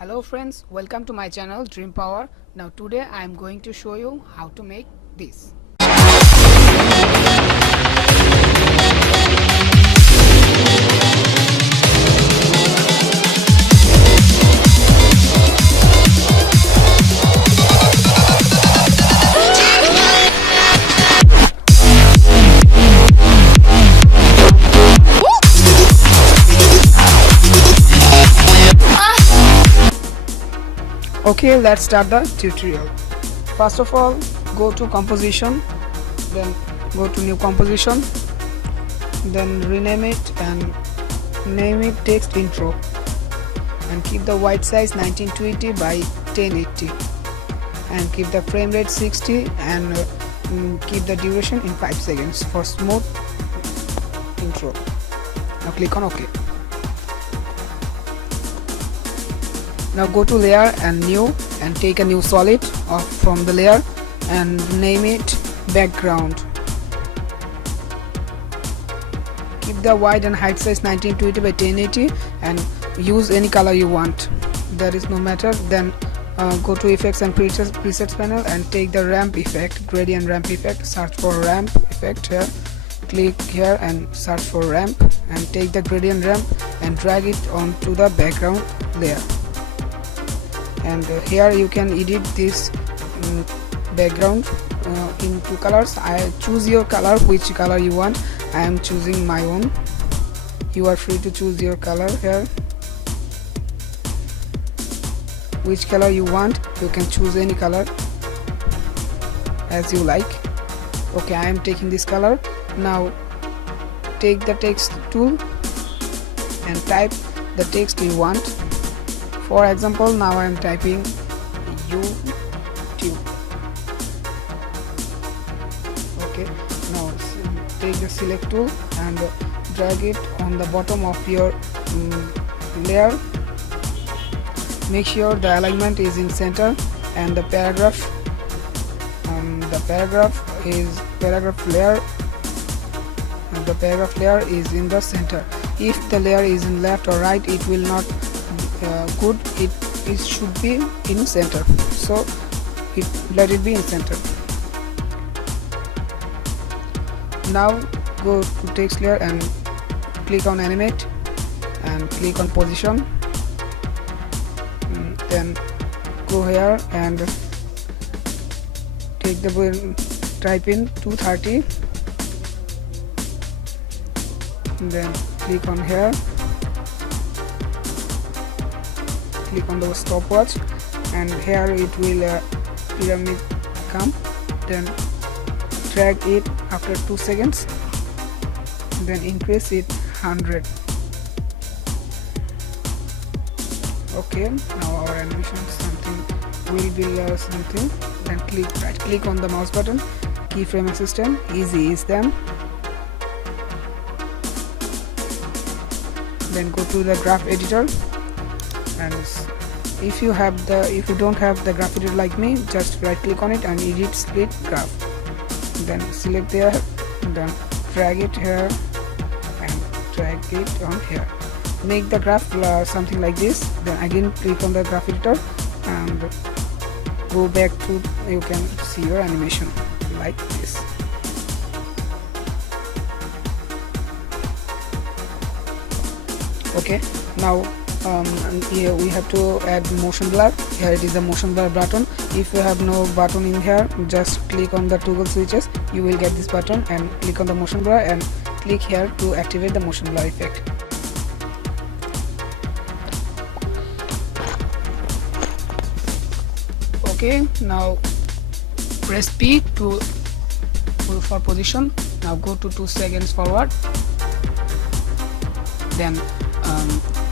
Hello friends, welcome to my channel Dream Power. Now today I am going to show you how to make this. Okay, let's start the tutorial. First of all, go to composition, then go to new composition, then rename it and name it text intro, and keep the white size 1920 by 1080 and keep the frame rate 60 and keep the duration in 5 seconds for smooth intro. Now click on OK. Now go to layer and new and take a new solid from the layer and name it background. Keep the width and height size 1920 by 1080 and use any color you want. There is no matter. Then go to effects and presets panel and take the ramp effect, gradient ramp effect. Search for ramp effect here. Click here and search for ramp and take the gradient ramp and drag it onto the background layer. And here you can edit this background in two colors. I choose your color, which color you want. I am choosing my own. You are free to choose your color here. Which color you want, you can choose any color as you like. Okay, I am taking this color. Now take the text tool and type the text you want. For example, now I am typing YouTube. Okay, now take the select tool and drag it on the bottom of your layer. Make sure the alignment is in center and the paragraph layer is in the center. If the layer is in left or right, it will not good. It should be in center, so let it be in center. Now go to text layer and click on animate and click on position, then go here and take the type in 230, then click on here, click on the stopwatch and here it will pyramid come, then drag it after 2 seconds, then increase it 100. Okay, now our animation something will be something. Then right click on the mouse button, keyframe assistant, easy is them. Then go to the graph editor, and if you don't have the graph editor like me, just right click on it and edit split graph, then select there, then drag it here and drag it on here. Make the graph something like this, then again click on the graph editor and go back to, you can see your animation like this. Okay, now here we have to add motion blur. Here it is the motion blur button. If you have no button in here, just click on the toggle switches, you will get this button, and click on the motion blur and click here to activate the motion blur effect. Okay, now press P to for position. Now go to 2 seconds forward, then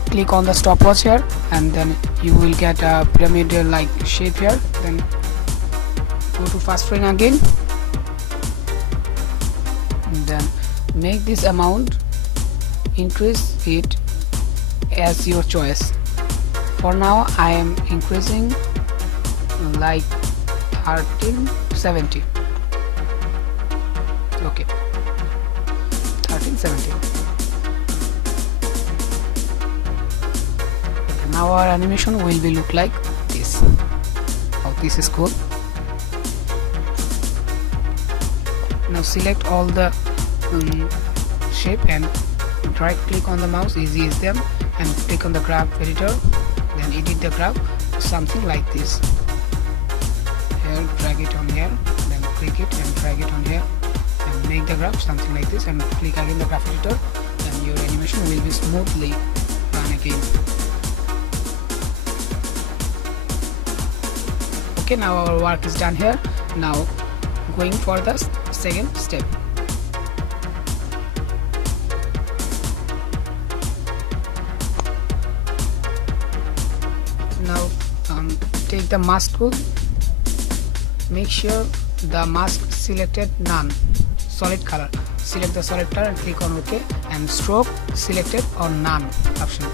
click on the stopwatch here, and then you will get a pyramid like shape here. Then go to fast frame again, and then make this amount, increase it as your choice. For now I am increasing like 1370. Okay, 1370. now our animation will be look like this. Oh, this is cool. Now select all the shape and right click on the mouse, easy is them, and click on the graph editor, then edit the graph something like this. Here drag it on here, then click it and drag it on here and make the graph something like this, and click again the graph editor, and your animation will be smoothly run again. Okay, now our work is done here. Now going for the second step. Now take the mask tool, make sure the mask selected none, solid color, select the solid color and click on OK, and stroke selected on none option.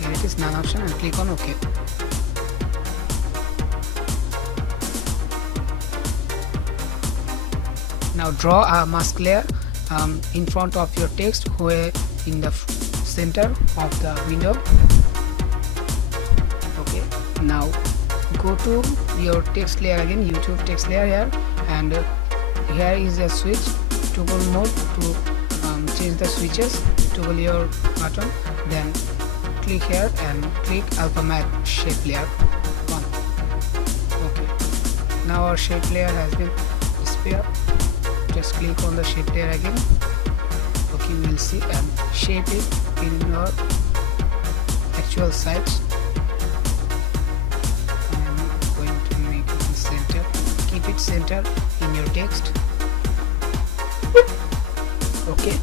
Here it is, none option, and click on OK. Now draw a mask layer in front of your text, where in the center of the window. Okay, now go to your text layer again, YouTube text layer here, and here is a switch toggle mode to change the switches. Toggle your button, then click here and click alphabet shape layer 1. Okay, now our shape layer has been disappeared. Just click on the shape layer again. Okay, we will see and shape it in your actual size. I'm going to make it in center. Keep it center in your text. Okay.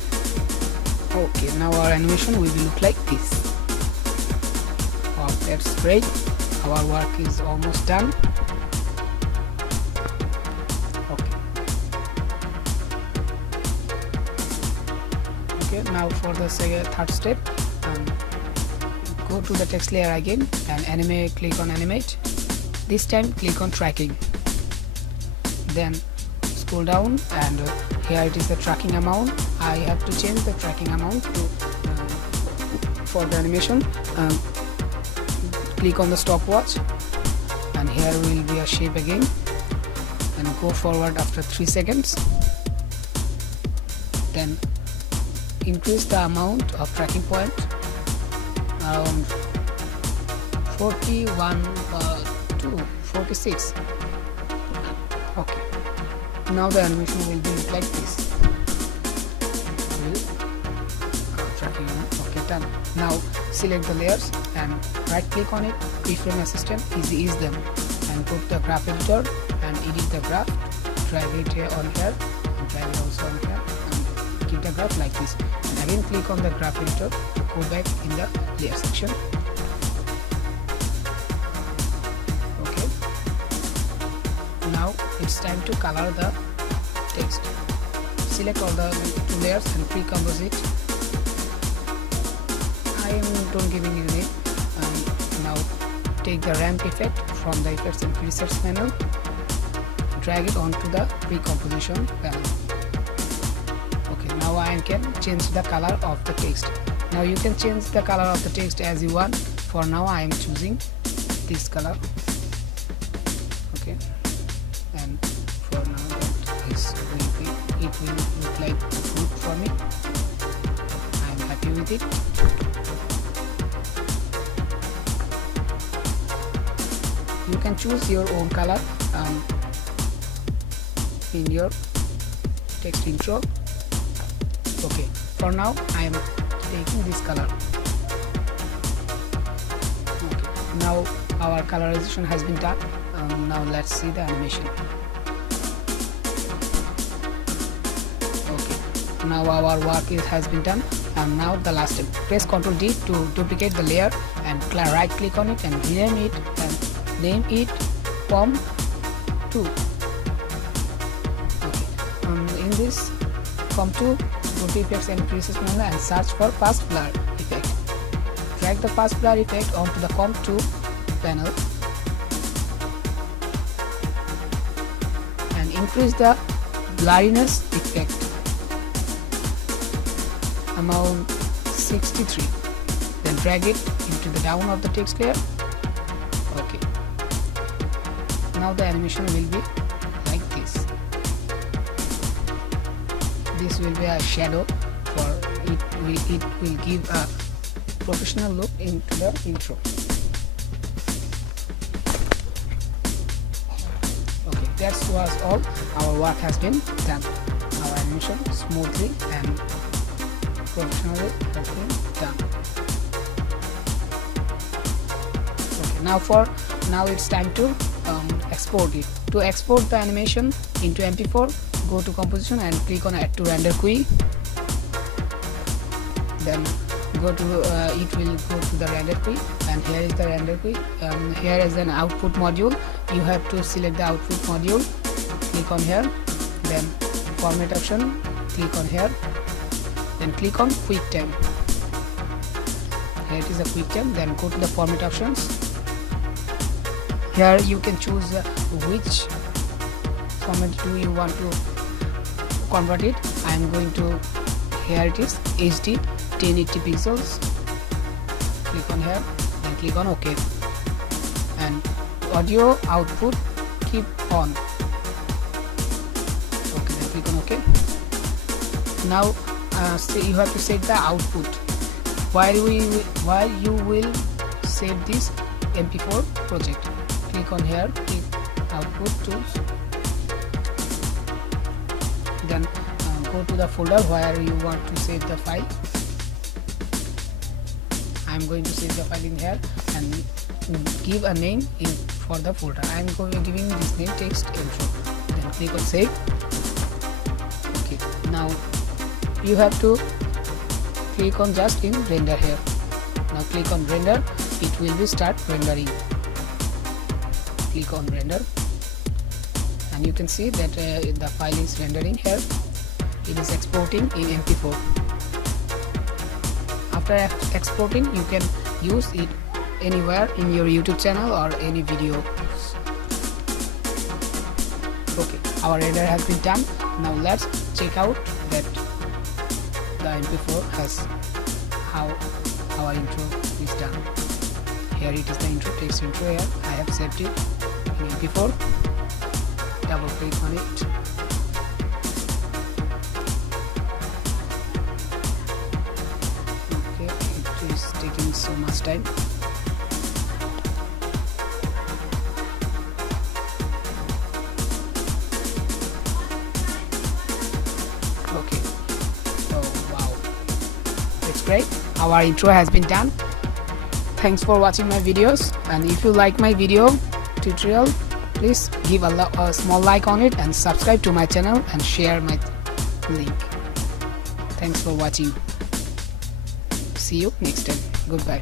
Okay, now our animation will look like this. Wow, that's great. Our work is almost done. Now for the third step, go to the text layer again and animate, click on animate. This time click on tracking, then scroll down, and here it is the tracking amount. I have to change the tracking amount to for the animation. Click on the stopwatch, and here will be a shape again, and go forward after 3 seconds. Then increase the amount of tracking point around 41 to 46. Okay, now the animation will be like this. Tracking. Okay, done. Now select the layers and right click on it, keyframe assistant, easy is them, and put the graph editor and edit the graph. Drag it here on here and drag it also on here. Keep the graph like this, and again click on the graph editor to go back in the layer section. Okay, now it's time to color the text. Select all the 2 layers and pre-composite. I am don't giving you name. Now take the ramp effect from the effects and presets panel, drag it onto the pre-composition panel. Now I can change the color of the text. Now you can change the color of the text as you want. For now I am choosing this color. Okay, and for now it will look like good for me. I am happy with it. You can choose your own color in your text intro. Okay, for now I am taking this color. Okay, now our colorization has been done. Now let's see the animation. Okay, now our work has been done, and now the last step. Press Ctrl D to duplicate the layer and right click on it and rename it and name it POM 2. Okay, in this POM 2, go to effects and presets panel and search for fast blur effect. Drag the fast blur effect onto the POM 2 panel and increase the blurriness effect amount 63. Then and drag it into the down of the text layer. Okay, now the animation will be like this. This will be a shadow for it. It will give a professional look into the intro. Okay, that was all. Our work has been done. Our animation smoothly and professionally has been done. Okay, now it's time to export it. To export the animation into MP4, go to composition and click on add to render queue. Then go to it will go to the render queue, and here is the render queue. Here is an output module. You have to select the output module, click on here, then format option, click on here, then click on QuickTime. Here it is a QuickTime. Then go to the format options. Here you can choose which format do you want to convert it. I am going to, here it is HD 1080 pixels. Click on here, then click on OK, and audio output keep on. Okay, then click on OK. Now you have to set the output while you will save this MP4 project. Click on here, click output tools, then go to the folder where you want to save the file. I am going to save the file in here and give a name for the folder. I am giving this name text intro. Then click on save. Okay, now you have to click on just in render here. Now click on render. It will be start rendering. Click on render, and you can see that the file is rendering here. It is exporting in MP4. After exporting, you can use it anywhere in your YouTube channel or any video. Okay, our render has been done. Now let's check out that the MP4 has how our intro is done. Here it is the intro, text intro here. I have saved it in MP4. Double click on it. Okay, it is taking so much time. Okay, oh wow, it's great. Our intro has been done. Thanks for watching my videos, and if you like my video tutorial, please give a small like on it and subscribe to my channel and share my link. Thanks for watching. See you next time. Goodbye.